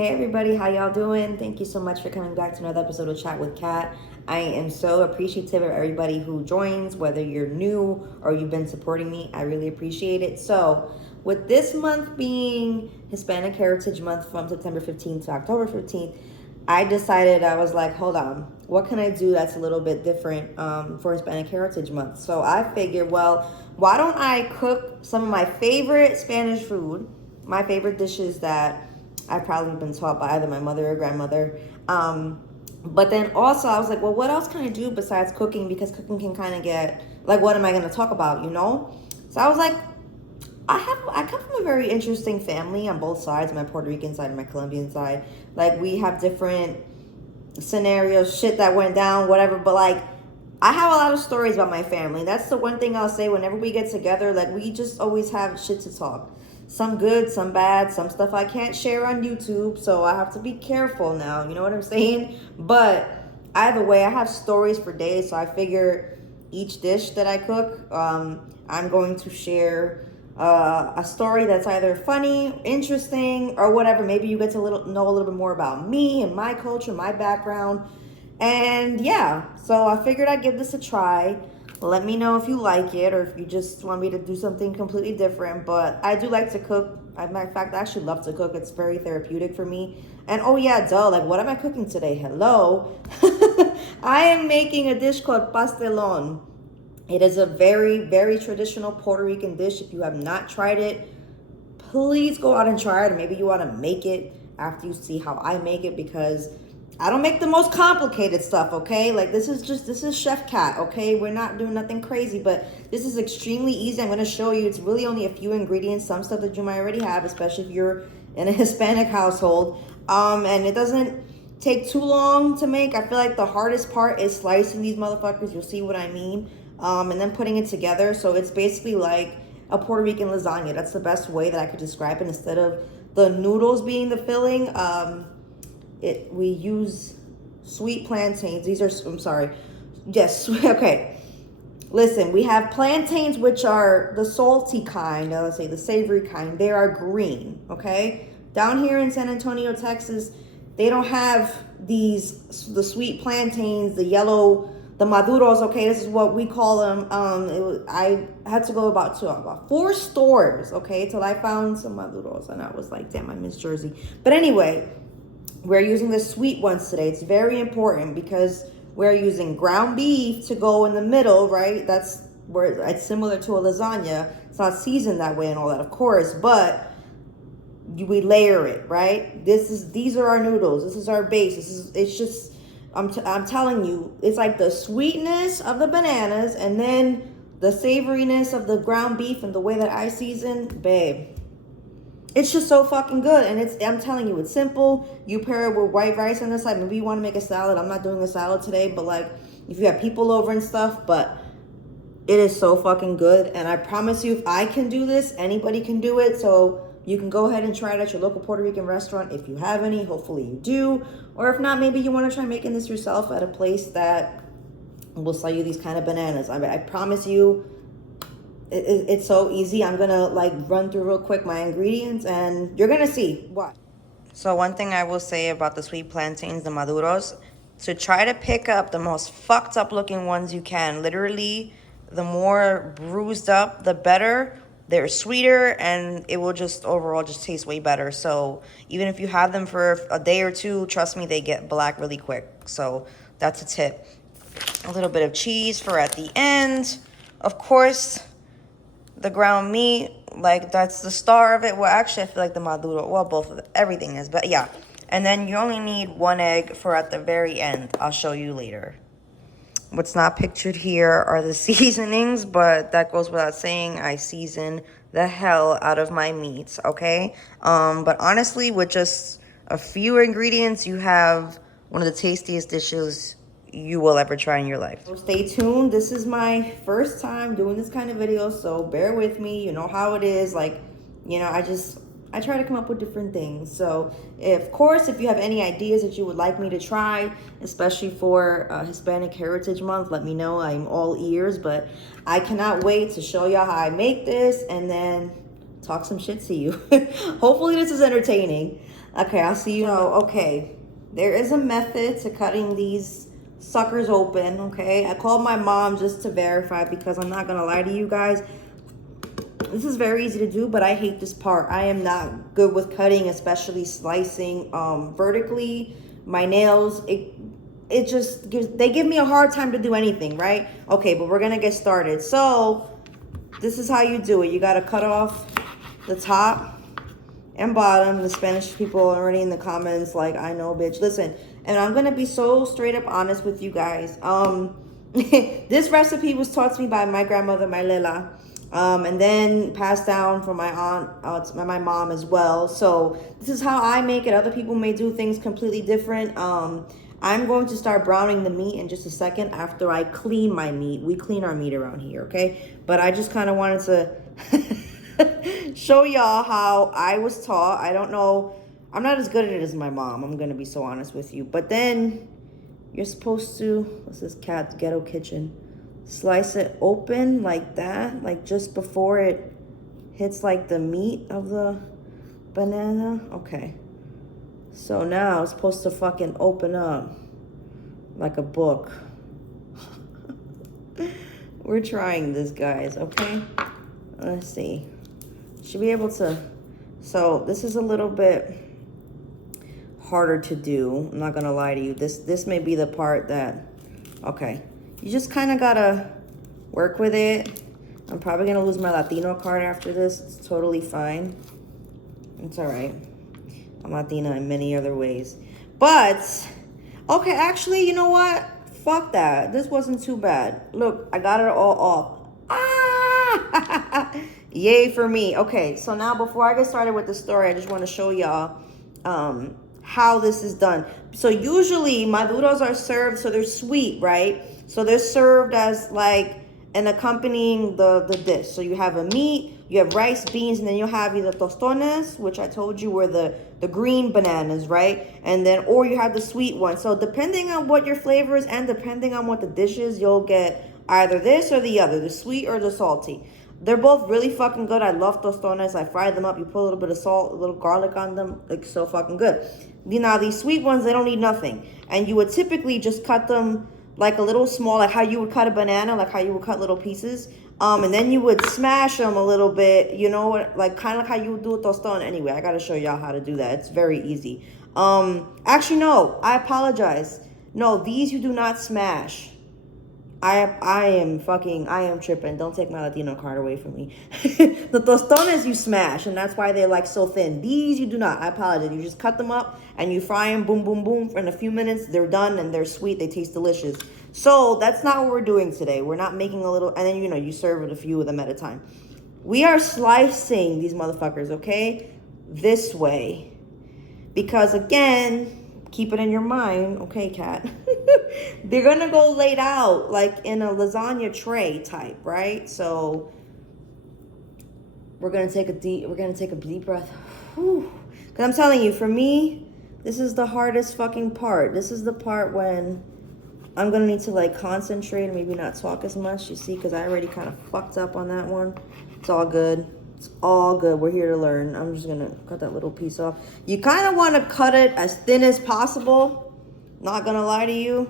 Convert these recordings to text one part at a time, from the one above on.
Hey everybody, how y'all doing? Thank you so much for coming back to another episode of Chat with Kat. I am so appreciative of everybody who joins, whether you're new or you've been supporting me. I really appreciate it. So, with this month being Hispanic Heritage Month from September 15th to October 15th, I decided, I was like, hold on, what can I do that's a little bit different for Hispanic Heritage Month? So I figured, well, why don't I cook some of my favorite Spanish food, my favorite dishes that I've probably been taught by either my mother or grandmother. But then also I was like, well, what else can I do besides cooking? Because cooking can kind of get, like, what am I going to talk about, you know? So I was like, I come from a very interesting family on both sides, my Puerto Rican side and my Colombian side. Like, we have different scenarios, shit that went down, whatever. But, like, I have a lot of stories about my family. That's the one thing I'll say whenever we get together. Like, we just always have shit to talk. Some good, some bad, some stuff I can't share on YouTube, so I have to be careful now, you know what I'm saying? But either way, I have stories for days, so I figure each dish that I cook, I'm going to share a story that's either funny, interesting, or whatever. Maybe you get to know a little bit more about me and my culture, my background. And yeah, so I figured I'd give this a try. Let me know if you like it or if you just want me to do something completely different. But I do like to cook. As a matter of fact, I actually love to cook. It's very therapeutic for me. And oh yeah, duh, like what am I cooking today? Hello. I am making a dish called Pastelón. It is a very, very traditional Puerto Rican dish. If you have not tried it, please go out and try it. Maybe you want to make it after you see how I make it, because I don't make the most complicated stuff, okay? Like, this is Chef Cat, okay? We're not doing nothing crazy, but this is extremely easy. I'm going to show you. It's really only a few ingredients, some stuff that you might already have, especially if you're in a Hispanic household. And it doesn't take too long to make. I feel like the hardest part is slicing these motherfuckers. You'll see what I mean. And then putting it together. So it's basically like a Puerto Rican lasagna. That's the best way that I could describe it. Instead of the noodles being the filling, we use sweet plantains. Okay. Listen, we have plantains, which are the salty kind, let's say the savory kind. They are green, okay? Down here in San Antonio, Texas, they don't have the sweet plantains, the yellow, the maduros, okay? This is what we call them. I had to go about 4 stores, okay, till I found some maduros, and I was like, damn, I miss Jersey. But anyway, we're using the sweet ones today. It's very important because we're using ground beef to go in the middle, right? That's where it's similar to a lasagna. It's not seasoned that way and all that, of course, but we layer it, right? These are our noodles. This is our base. It's just, I'm telling you, it's like the sweetness of the bananas and then the savoriness of the ground beef and the way that I season, babe. It's just so fucking good. And I'm telling you, it's simple. You pair it with white rice on the side. Maybe you want to make a salad. I'm not doing a salad today, but like if you have people over and stuff, but it is so fucking good. And I promise you, if I can do this, anybody can do it. So you can go ahead and try it at your local Puerto Rican restaurant if you have any. Hopefully you do. Or if not, maybe you want to try making this yourself at a place that will sell you these kind of bananas. I promise you, it's so easy. I'm gonna like run through real quick my ingredients and you're gonna see what. So one thing I will say about the sweet plantains, the maduros, to try to pick up the most fucked up looking ones you can. Literally, the more bruised up, the better. They're sweeter and it will just overall just taste way better. So even if you have them for a day or two, trust me, they get black really quick. So that's a tip. A little bit of cheese for at the end. Of course, the ground meat, like that's the star of it. Well, actually, I feel like the maduro, well, both of them, everything is, but yeah. And then you only need 1 egg for at the very end. I'll show you later. What's not pictured here are the seasonings, but that goes without saying. I season the hell out of my meats, okay? But honestly, with just a few ingredients, you have one of the tastiest dishes you will ever try in your life. So stay tuned. This is my first time doing this kind of video, so bear with me. You know how it is. Like, you know, I try to come up with different things. So, of course, if you have any ideas that you would like me to try, especially for Hispanic Heritage Month, let me know. I'm all ears, but I cannot wait to show y'all how I make this and then talk some shit to you. Hopefully this is entertaining. Okay, I'll see you. Okay, there is a method to cutting these suckers open, okay? I called my mom just to verify because I'm not gonna lie to you guys. This is very easy to do, but I hate this part. I am not good with cutting, especially slicing vertically. My nails, it just gives, they give me a hard time to do anything, right? Okay, but we're gonna get started. So this is how you do it. You gotta cut off the top and bottom. The Spanish people already in the comments like, I know, bitch. Listen, and I'm gonna be so straight up honest with you guys. This recipe was taught to me by my grandmother, my Lela, and then passed down from my aunt, to my mom as well. So this is how I make it. Other people may do things completely different. I'm going to start browning the meat in just a second after I clean my meat. We clean our meat around here, okay? But I just kind of wanted to show y'all how I was taught. I don't know. I'm not as good at it as my mom. I'm going to be so honest with you. But then you're supposed to, what's this cat's ghetto kitchen? Slice it open like that, like just before it hits like the meat of the banana. Okay. So now it's supposed to fucking open up like a book. We're trying this, guys, okay? Let's see. Should be able to. So this is a little bit harder to do. I'm not gonna lie to you. This may be the part that, okay. You just kind of gotta work with it. I'm probably gonna lose my Latino card after this. It's totally fine. It's all right. I'm Latina in many other ways. But, okay, actually, you know what? Fuck that. This wasn't too bad. Look, I got it all off. Ah! Yay for me. Okay, so now before I get started with the story, I just want to show y'all how this is done. So usually, maduros are served, so they're sweet, right? So they're served as like an accompanying the dish. So you have a meat, you have rice, beans, and then you'll have either tostones, which I told you were the green bananas, right? And then, or you have the sweet one. So depending on what your flavor is and depending on what the dish is, you'll get either this or the other, the sweet or the salty. They're both really fucking good. I love tostones. I fry them up. You put a little bit of salt, a little garlic on them. Like, so fucking good. Now, these sweet ones, they don't need nothing. And you would typically just cut them like a little small, like how you would cut a banana, like how you would cut little pieces. And then you would smash them a little bit, you know, like kind of like how you would do a tostón. Anyway, I got to show y'all how to do that. It's very easy. Actually, no, I apologize. No, these you do not smash. I am tripping. Don't take my Latino card away from me. The tostones you smash, and that's why they're like so thin. These you do not. I apologize. You just cut them up and you fry them, boom, boom, boom. In a few minutes, they're done and they're sweet. They taste delicious. So that's not what we're doing today. We're not making a little, and then, you know, you serve it a few of them at a time. We are slicing these motherfuckers, okay? This way. Because again, keep it in your mind, okay, Kat? They're gonna go laid out like in a lasagna tray type, right? So we're gonna take a deep breath. Whew. Cause I'm telling you, for me, this is the hardest fucking part. This is the part when I'm gonna need to like concentrate and maybe not talk as much, you see, because I already kind of fucked up on that one. It's all good. It's all good. We're here to learn. I'm just gonna cut that little piece off. You kind of want to cut it as thin as possible. Not gonna lie to you.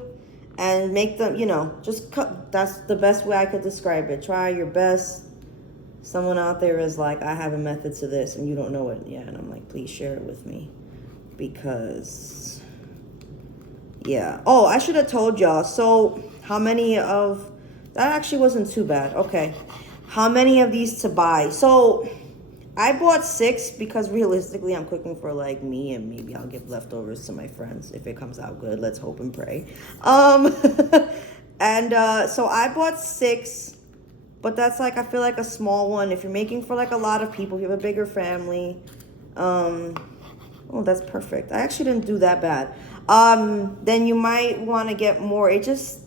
And make them, you know, just cut. That's the best way I could describe it. Try your best. Someone out there is like, I have a method to this and you don't know it yet. And I'm like, please share it with me. Because, yeah. Oh, I should have told y'all. So how many of, that actually wasn't too bad. Okay. How many of these to buy? So I bought 6 because realistically I'm cooking for like me and maybe I'll give leftovers to my friends if it comes out good. Let's hope and pray. And so I bought 6, but that's like, I feel like a small one. If you're making for like a lot of people, if you have a bigger family. Oh, that's perfect. I actually didn't do that bad. Then you might want to get more. It just,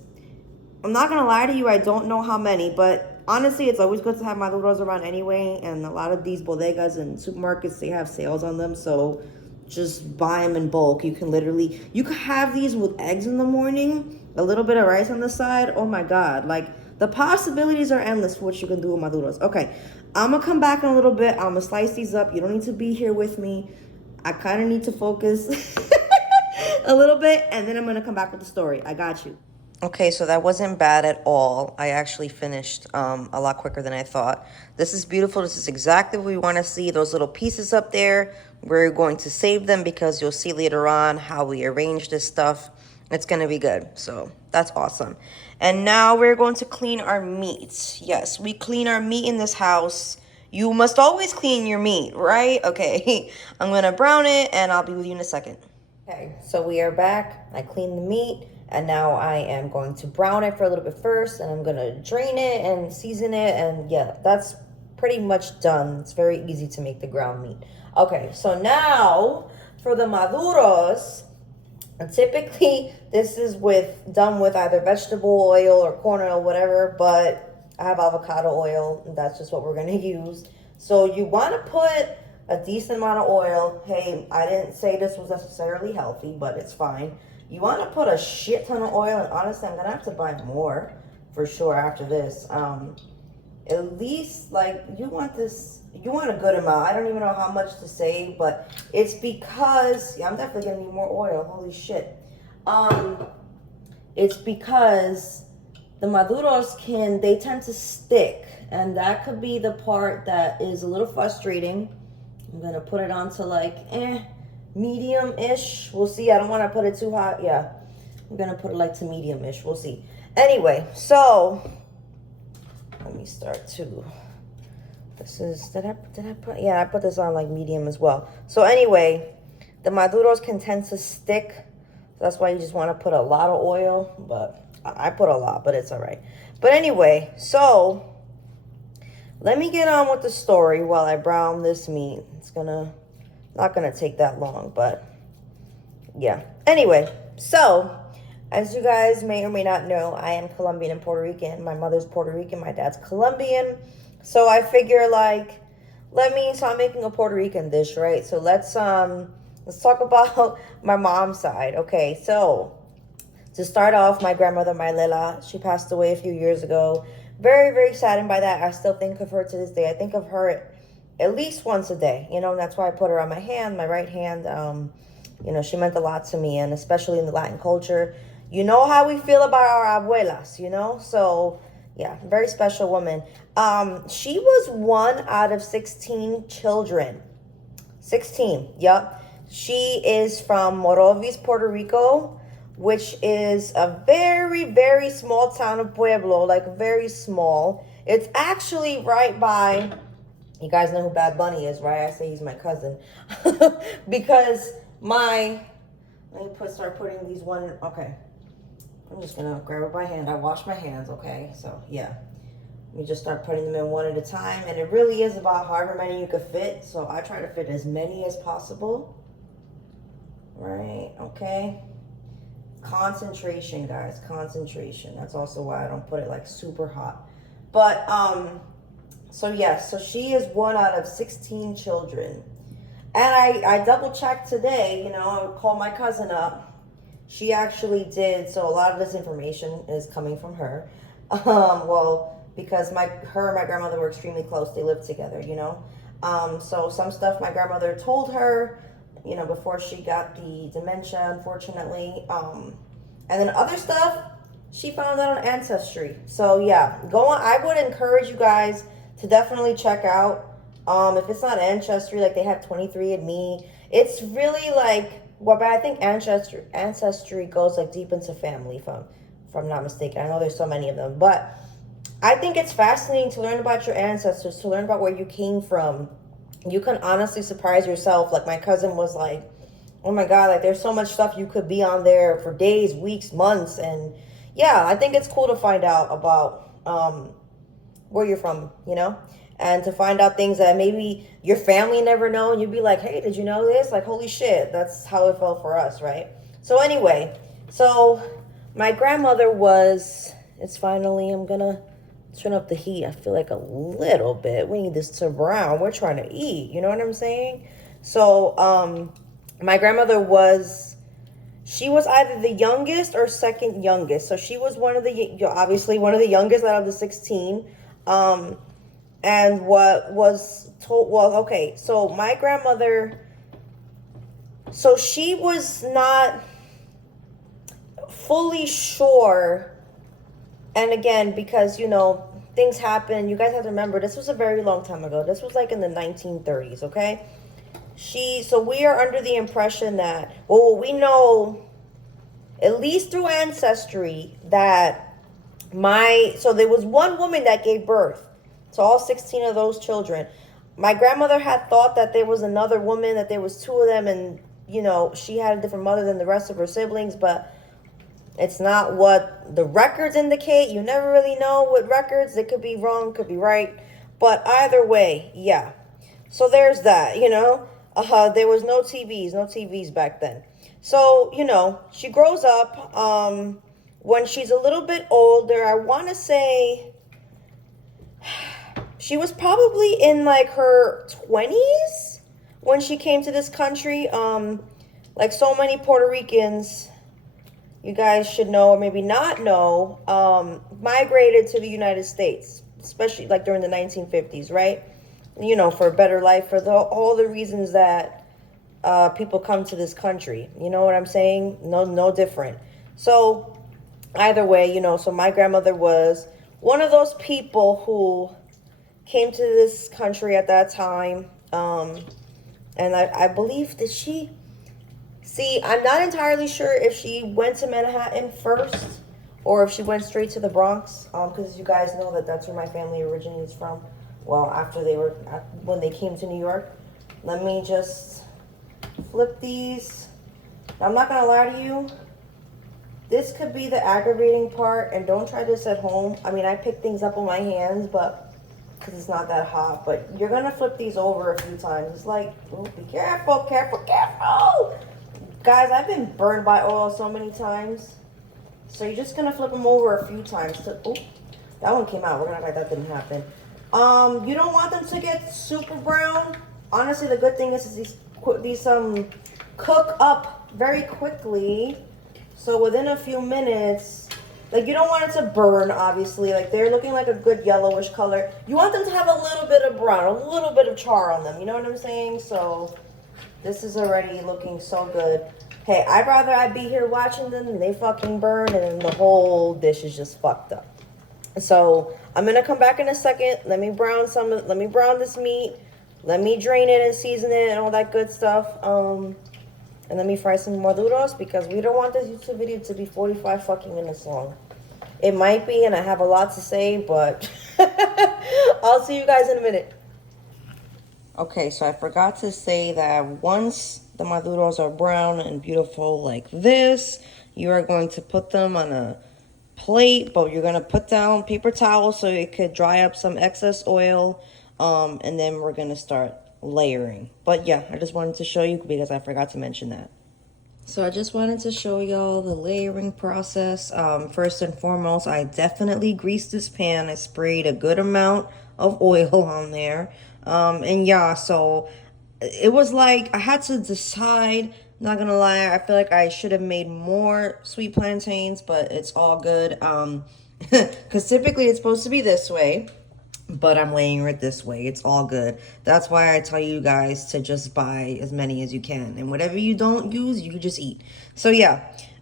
I'm not going to lie to you. I don't know how many, but honestly, it's always good to have maduros around anyway, and a lot of these bodegas and supermarkets, they have sales on them, so just buy them in bulk. You can have these with eggs in the morning, a little bit of rice on the side. Oh my God, like The possibilities are endless for what you can do with maduros. Okay, I'm gonna come back in a little bit. I'm gonna slice these up. You don't need to be here with me. I kind of need to focus a little bit, and then I'm gonna come back with the story. I got you. Okay, so that wasn't bad at all. I actually finished a lot quicker than I thought. This is beautiful. This is exactly what we want to see. Those little pieces up there, we're going to save them because you'll see later on how we arrange this stuff. It's going to be good. So that's awesome. And now we're going to clean our meat. Yes, we clean our meat in this house. You must always clean your meat, right? Okay, I'm going to brown it and I'll be with you in a second. Okay, so we are back. I cleaned the meat. And now I am going to brown it for a little bit first, and I'm going to drain it and season it. And yeah, that's pretty much done. It's very easy to make the ground meat. Okay, so now for the maduros, typically this is done with either vegetable oil or corn oil, whatever, but I have avocado oil, and that's just what we're going to use. So you want to put a decent amount of oil. Hey, I didn't say this was necessarily healthy, but it's fine. You want to put a shit ton of oil, and honestly, I'm going to have to buy more for sure after this. At least, like, you want a good amount. I don't even know how much to say, but it's because, yeah, I'm definitely going to need more oil. Holy shit. It's because the maduros they tend to stick, and that could be the part that is a little frustrating. I'm going to put it onto, like, medium-ish. We'll see. I don't want to put it too hot. Yeah, I'm gonna put it like to medium-ish. We'll see. Anyway, so let me start to. This is did I put? Yeah, I put this on like medium as well. So anyway, the maduros can tend to stick. So that's why you just want to put a lot of oil. But I put a lot, but it's all right. But anyway, so let me get on with the story while I brown this meat. It's not gonna take that long, but yeah. Anyway, so as you guys may or may not know, I am Colombian and Puerto Rican. My mother's Puerto Rican, my dad's Colombian. So I figure like, so I'm making a Puerto Rican dish, right? So let's talk about my mom's side. Okay, so to start off, my grandmother, my Lela, she passed away a few years ago. Very, very saddened by that. I still think of her to this day. I think of her at least once a day, you know, and that's why I put her on my hand, my right hand. You know, she meant a lot to me, and especially in the Latin culture. You know how we feel about our abuelas, you know? So, yeah, very special woman. She was one out of 16 children. 16, yep. She is from Morovis, Puerto Rico, which is a very, very small town of Pueblo, like very small. It's actually right by... You guys know who Bad Bunny is, right? I say he's my cousin. Because let me start putting these okay. I'm just going to grab it by hand. I wash my hands, okay? So, yeah. Let me just start putting them in one at a time. And it really is about however many you could fit. So, I try to fit as many as possible. Right, okay. Concentration, guys. Concentration. That's also why I don't put it, like, super hot. But, so yes, so she is one out of 16 children. And I double checked today, you know, I would call my cousin up. She actually did, so a lot of this information is coming from her. Well, because her and my grandmother were extremely close. They lived together, you know. So some stuff my grandmother told her, you know, before she got the dementia, unfortunately. And then other stuff, she found out on Ancestry. So yeah, go on. I would encourage you guys to definitely check out. If it's not Ancestry, like they have 23andMe. It's really like, well, but I think Ancestry goes like deep into family, if I'm not mistaken. I know there's so many of them, but I think it's fascinating to learn about your ancestors, to learn about where you came from. You can honestly surprise yourself. Like my cousin was like, oh my God, like there's so much stuff you could be on there for days, weeks, months. And yeah, I think it's cool to find out about where you're from, you know, and to find out things that maybe your family never know. And you'd be like, hey, did you know this? Like, holy shit, that's how it felt for us, right? So anyway, so my grandmother it's finally, I'm gonna turn up the heat. I feel like a little bit. We need this to brown. We're trying to eat. You know what I'm saying? So, my grandmother She was either the youngest or second youngest. So she was one of the, obviously one of the youngest out of the 16. And what was told, well, okay, so my grandmother, so she was not fully sure. And again, because, you know, things happen. You guys have to remember, this was a very long time ago. This was like in the 1930s, okay? So we are under the impression that, well, we know, at least through ancestry, that so there was one woman that gave birth to all 16 of those children. My grandmother had thought that there was another woman, that there was two of them, and, you know, she had a different mother than the rest of her siblings, but it's not what the records indicate. You never really know with records. It could be wrong, could be right. But either way, yeah. So there's that, you know. There was no TVs back then. So, you know, she grows up. When she's a little bit older, I want to say she was probably in like her 20s when she came to this country. Like so many Puerto Ricans, you guys should know or maybe not know, migrated to the United States, especially like during the 1950s, right? You know, for a better life, for all the reasons that people come to this country. You know what I'm saying? No different. So either way, you know, so my grandmother was one of those people who came to this country at that time. And I believe that I'm not entirely sure if she went to Manhattan first or if she went straight to the Bronx. Because you guys know that that's where my family originates from. Well, when they came to New York. Let me just flip these. I'm not gonna lie to you. This could be the aggravating part, and don't try this at home. I mean, I pick things up on my hands, but because it's not that hot. But you're gonna flip these over a few times. It's like, oh, be careful, guys. I've been burned by oil so many times, so you're just gonna flip them over a few times. Oh, that one came out. We're gonna act like that didn't happen. You don't want them to get super brown. Honestly, the good thing is these cook up very quickly. So within a few minutes, like you don't want it to burn, obviously. Like they're looking like a good yellowish color. You want them to have a little bit of brown, a little bit of char on them. You know what I'm saying? So this is already looking so good. Hey, I'd rather I be here watching them and they fucking burn and then the whole dish is just fucked up. So I'm gonna come back in a second. Let me brown this meat. Let me drain it and season it and all that good stuff. And let me fry some maduros because we don't want this YouTube video to be 45 fucking minutes long. It might be, and I have a lot to say, but I'll see you guys in a minute. Okay, so I forgot to say that once the maduros are brown and beautiful like this, you are going to put them on a plate, but you're going to put down paper towel so it could dry up some excess oil. And then we're going to start layering. But yeah, I just wanted to show you because I forgot to mention that. So I just wanted to show y'all the layering process. First and foremost, I definitely greased this pan. I sprayed a good amount of oil on there. And yeah, so it was like I had to decide. Not gonna lie, I feel like I should have made more sweet plantains, but it's all good. Because typically it's supposed to be this way, but I'm laying it this way. It's all good. That's why I tell you guys to just buy as many as you can, and whatever you don't use, you just eat. So yeah,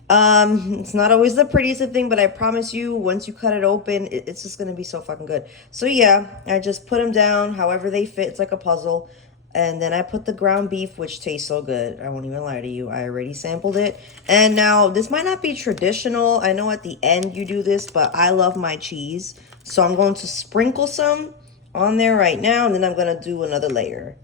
it's not always the prettiest thing, but I promise you, once you cut it open, it's just gonna be so fucking good. So yeah, I just put them down however they fit. It's like a puzzle. And then I put the ground beef, which tastes so good. I won't even lie to you. I already sampled it. And now, this might not be traditional. I know at the end you do this, but I love my cheese. So I'm going to sprinkle some on there right now, and then I'm going to do another layer.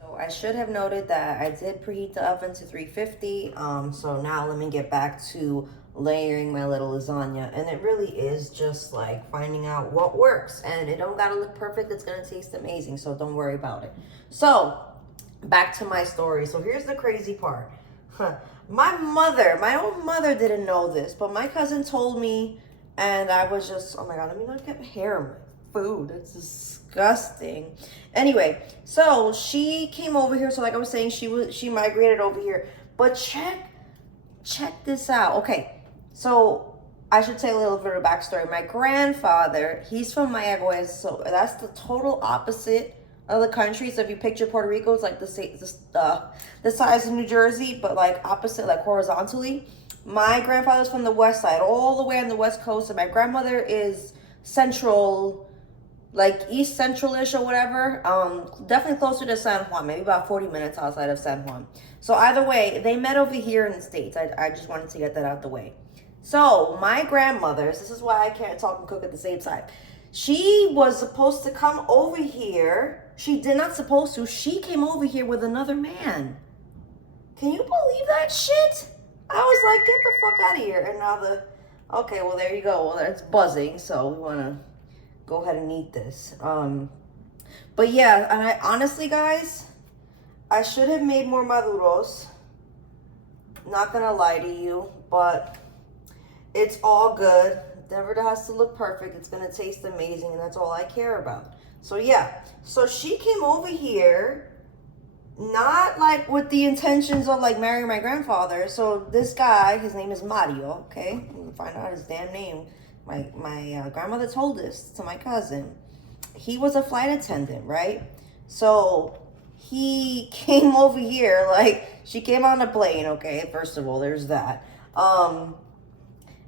So I should have noted that I did preheat the oven to 350. So now let me get back to layering my little lasagna. And it really is just like finding out what works. And it don't gotta look perfect. It's gonna taste amazing. So don't worry about it. So back to my story. So here's the crazy part. My own mother didn't know this, but my cousin told me, and I was just, oh my God, let me not get hair on my food. It's disgusting. Anyway, so she came over here. So like I was saying, she migrated over here. But check check this out. Okay, so I should say a little bit of backstory. My grandfather, he's from Mayagüez, so that's the total opposite of the country. So if you picture Puerto Rico, it's like the size of New Jersey, but like opposite, like horizontally. My grandfather's from the west side, all the way on the west coast, and my grandmother is central, like east central-ish or whatever. Definitely closer to San Juan, maybe about 40 minutes outside of San Juan. So either way, they met over here in the States. I just wanted to get that out the way. So my grandmother's, this is why I can't talk and cook at the same time. She was supposed to come over here. She did not supposed to. She came over here with another man. Can you believe that shit? I was like, get the fuck out of here. And now okay, well, there you go. Well, it's buzzing, so we want to go ahead and eat this. But yeah, and I honestly, guys, I should have made more maduros. Not gonna lie to you, but it's all good. Never has to look perfect. It's gonna taste amazing, and that's all I care about. So yeah, so she came over here, not like with the intentions of like marrying my grandfather. So this guy, his name is Mario, okay? We'll find out his damn name. My grandmother told this to my cousin. He was a flight attendant, right? So he came over here, like, she came on a plane, okay? First of all, there's that.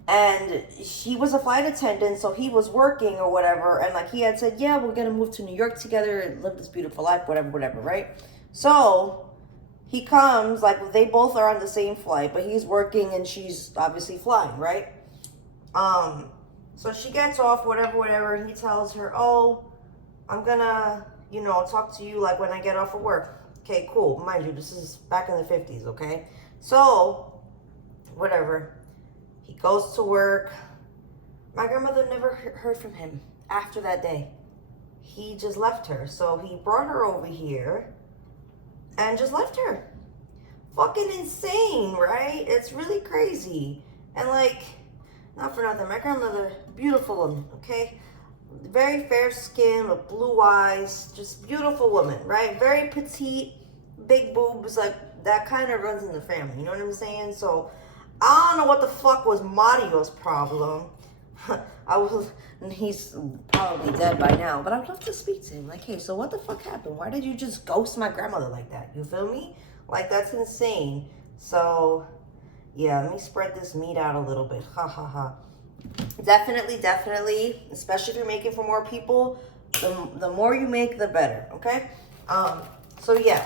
And he was a flight attendant, so he was working or whatever, and like he had said, yeah, we're gonna move to New York together and live this beautiful life, whatever, right? So he comes, like, they both are on the same flight, but he's working and she's obviously flying, right? So she gets off, whatever, and he tells her, oh, I'm gonna, talk to you like when I get off of work. Okay, cool. Mind you, this is back in the 50s, okay? So, whatever. He goes to work. My grandmother never heard from him after that day. He just left her. So he brought her over here and just left her. Fucking insane, right? It's really crazy. And like, not for nothing, my grandmother, beautiful woman, okay? Very fair skin with blue eyes, just beautiful woman, right? Very petite, big boobs, like that kind of runs in the family, you know what I'm saying? So I don't know what the fuck was Mario's problem. He's probably dead by now, but I'd love to speak to him. Like, hey, so what the fuck happened? Why did you just ghost my grandmother like that? You feel me? Like, that's insane. So, yeah, let me spread this meat out a little bit. Ha, ha, ha. Definitely, especially if you're making for more people, the more you make, the better, okay? So, yeah.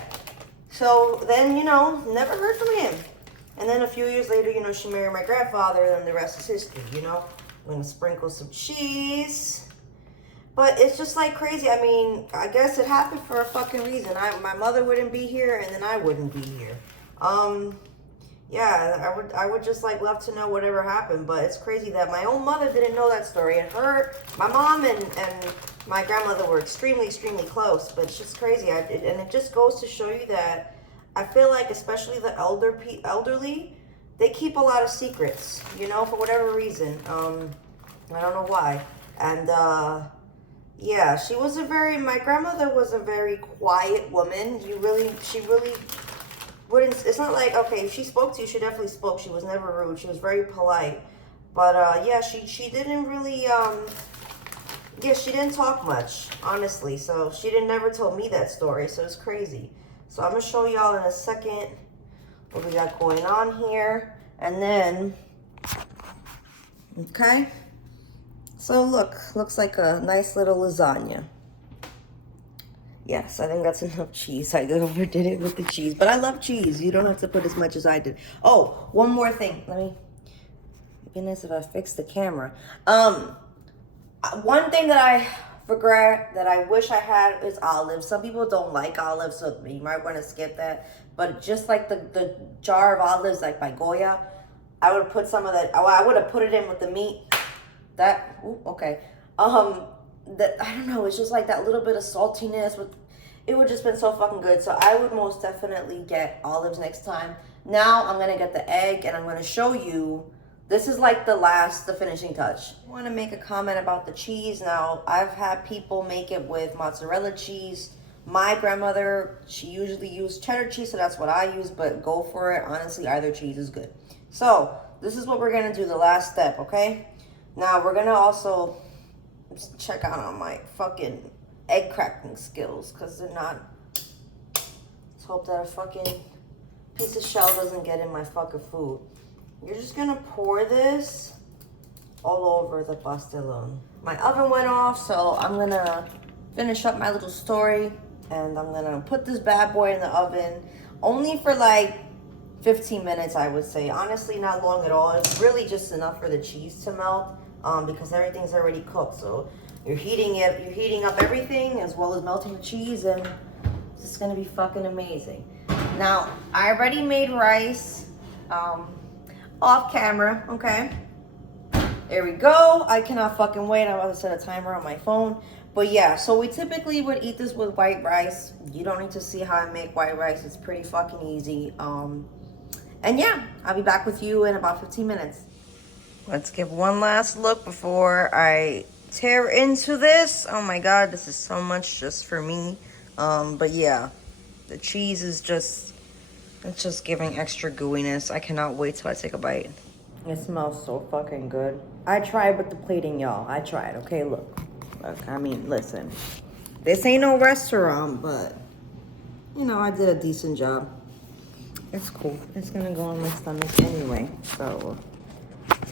So, then, never heard from him. And then a few years later, she married my grandfather, and the rest is history, I'm gonna sprinkle some cheese. But it's just like crazy. I mean, I guess it happened for a fucking reason. My mother wouldn't be here, and then I wouldn't be here. Yeah, I would just like love to know whatever happened, but it's crazy that my own mother didn't know that story, and my mom and my grandmother were extremely close. But it's just crazy, and it just goes to show you that I feel like, especially the elderly, they keep a lot of secrets, for whatever reason. I don't know why. And yeah, my grandmother was a very quiet woman. She really wouldn't, it's not like, okay, if she spoke to you, she definitely spoke. She was never rude. She was very polite. But yeah, she didn't really, she didn't talk much, honestly. So she never told me that story. So it's crazy. So I'm going to show y'all in a second what we got going on here. And then, okay. So looks like a nice little lasagna. Yes, I think that's enough cheese. I overdid it with the cheese, but I love cheese. You don't have to put as much as I did. Oh, one more thing. It'd be nice if I fix the camera. One thing that I regret that I wish I had is olives. Some people don't like olives, so you might want to skip that. But just like the jar of olives, like by Goya, I would put some of that. Oh, I would have put it in with the meat. Okay. That, I don't know, it's just like that little bit of saltiness. It would just been so fucking good. So I would most definitely get olives next time. Now I'm gonna get the egg, and I'm gonna show you. This is like the finishing touch. I want to make a comment about the cheese. Now, I've had people make it with mozzarella cheese, My grandmother, she usually used cheddar cheese, so that's what I use, but go for it. Honestly, either cheese is good. So, this is what we're going to do, the last step, okay? Now, we're going to also check out on my fucking egg cracking skills, because they're not... Let's hope that a fucking piece of shell doesn't get in my fucking food. You're just going to pour this all over the pastelon. My oven went off, so I'm going to finish up my little story. And I'm gonna put this bad boy in the oven only for like 15 minutes, I would say. Honestly, not long at all. It's really just enough for the cheese to melt because everything's already cooked. So you're heating up everything as well as melting the cheese, and it's just gonna be fucking amazing. Now, I already made rice off camera, okay? There we go. I cannot fucking wait. I'm about to set a timer on my phone. But yeah, so we typically would eat this with white rice. You don't need to see how I make white rice. It's pretty fucking easy. And yeah, I'll be back with you in about 15 minutes. Let's give one last look before I tear into this. Oh my God, this is so much just for me. But yeah, the cheese is just, it's just giving extra gooiness. I cannot wait till I take a bite. It smells so fucking good. I tried with the plating, y'all. I tried, okay, look. I mean, listen, this ain't no restaurant, but, you know, I did a decent job. It's cool. It's gonna go on my stomach anyway. So,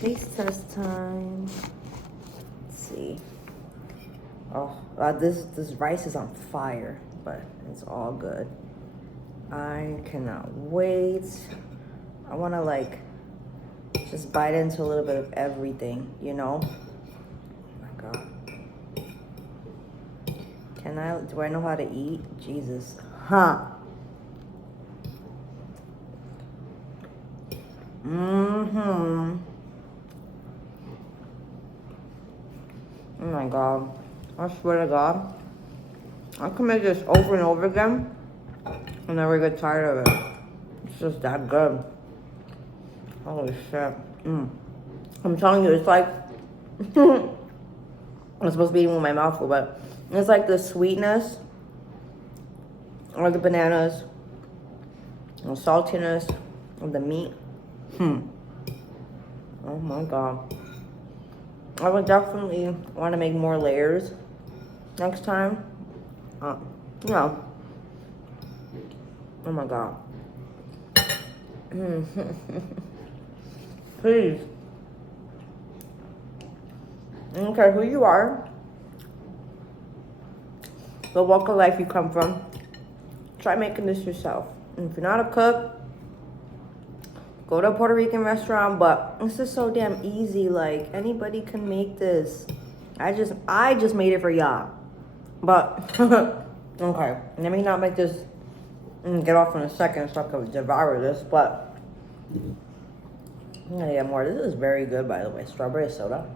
taste test time. Let's see. Oh, this rice is on fire, but it's all good. I cannot wait. I want to, like, just bite into a little bit of everything, you know? Oh my God. Do I know how to eat? Jesus. Huh. Mm-hmm. Oh my God. I swear to God. I can make this over and over again and never get tired of it. It's just that good. Holy shit. I'm telling you, it's like... I'm supposed to be eating with my mouth full, but it's like the sweetness or the bananas, the saltiness of the meat. Oh my God. I would definitely want to make more layers next time. Yeah. Oh my God. Please. I don't care who you are, the walk of life you come from, try making this yourself. And if you're not a cook, go to a Puerto Rican restaurant, but this is so damn easy. Like, anybody can make this. I just made it for y'all. But, okay, let me not make this and get off in a second so I can devour this, but I'm gonna get more. This is very good, by the way. Strawberry soda.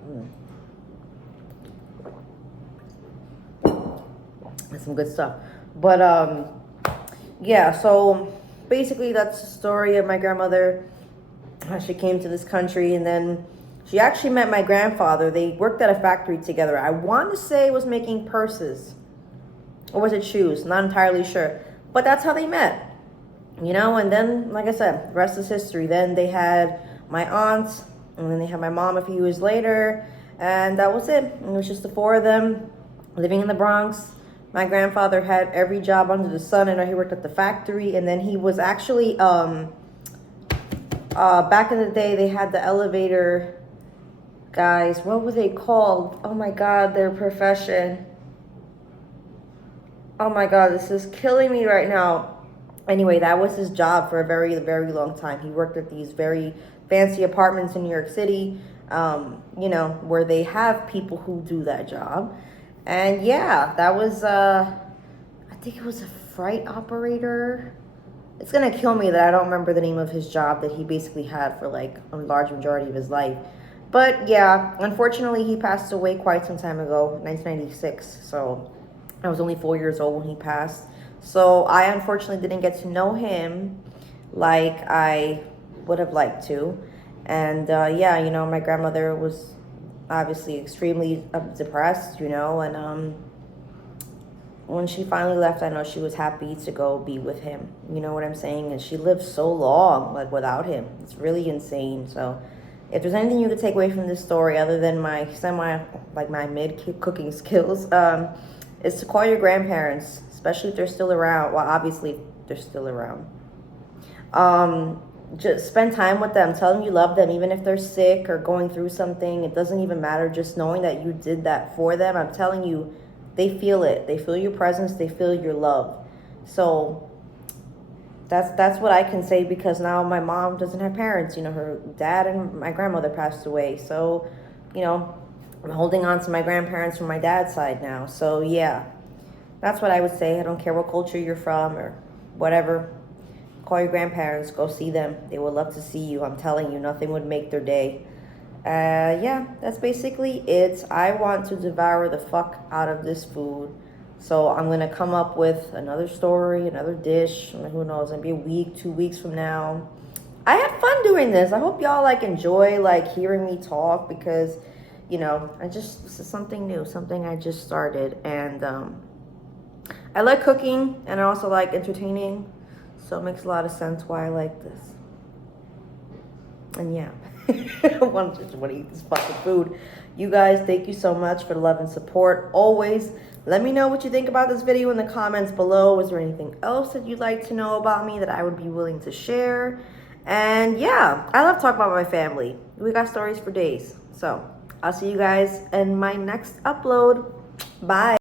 That's some good stuff. But yeah, so basically that's the story of my grandmother. She came to this country, and then she actually met my grandfather. They worked at a factory together. I want to say it was making purses, or was it shoes? Not entirely sure, but that's how they met, you know. And then, like I said, the rest is history. Then they had my aunt, and then they had my mom a few years later, and that was it. It was just the four of them living in the Bronx. My grandfather had every job under the sun. I know he worked at the factory, and then he was actually, back in the day, they had the elevator guys. What were they called? Oh my God, their profession. Oh my God, this is killing me right now. Anyway, that was his job for a very, very long time. He worked at these very fancy apartments in New York City, you know, where they have people who do that job. And yeah, that was, I think it was a freight operator. It's gonna kill me that I don't remember the name of his job that he basically had for like a large majority of his life. But yeah, unfortunately he passed away quite some time ago, 1996. So I was only 4 years old when he passed. So I unfortunately didn't get to know him like I would have liked to. And yeah, you know, my grandmother was obviously extremely depressed, you know, and when she finally left, I know she was happy to go be with him. You know what I'm saying? And she lived so long, like, without him. It's really insane. So if there's anything you could take away from this story other than my my mid cooking skills, is to call your grandparents, especially if they're still around. Well, obviously they're still around. Just spend time with them. Tell them you love them, even if they're sick or going through something. It doesn't even matter. Just knowing that you did that for them, I'm telling you, they feel it. They feel your presence. They feel your love. So that's what I can say, because now my mom doesn't have parents. You know, her dad and my grandmother passed away. So, you know, I'm holding on to my grandparents from my dad's side now. So yeah, that's what I would say. I don't care what culture you're from or whatever. Call your grandparents, go see them. They would love to see you. I'm telling you, nothing would make their day. Yeah, that's basically it. I want to devour the fuck out of this food. So I'm going to come up with another story, another dish. Who knows, maybe a week, 2 weeks from now. I had fun doing this. I hope y'all like enjoy like hearing me talk, because, you know, this is something new, something I just started. And I like cooking, and I also like entertaining. So it makes a lot of sense why I like this. And yeah, I just want to eat this fucking food. You guys, thank you so much for the love and support. Always, let me know what you think about this video in the comments below. Is there anything else that you'd like to know about me that I would be willing to share? And yeah, I love talking about my family. We got stories for days. So I'll see you guys in my next upload. Bye.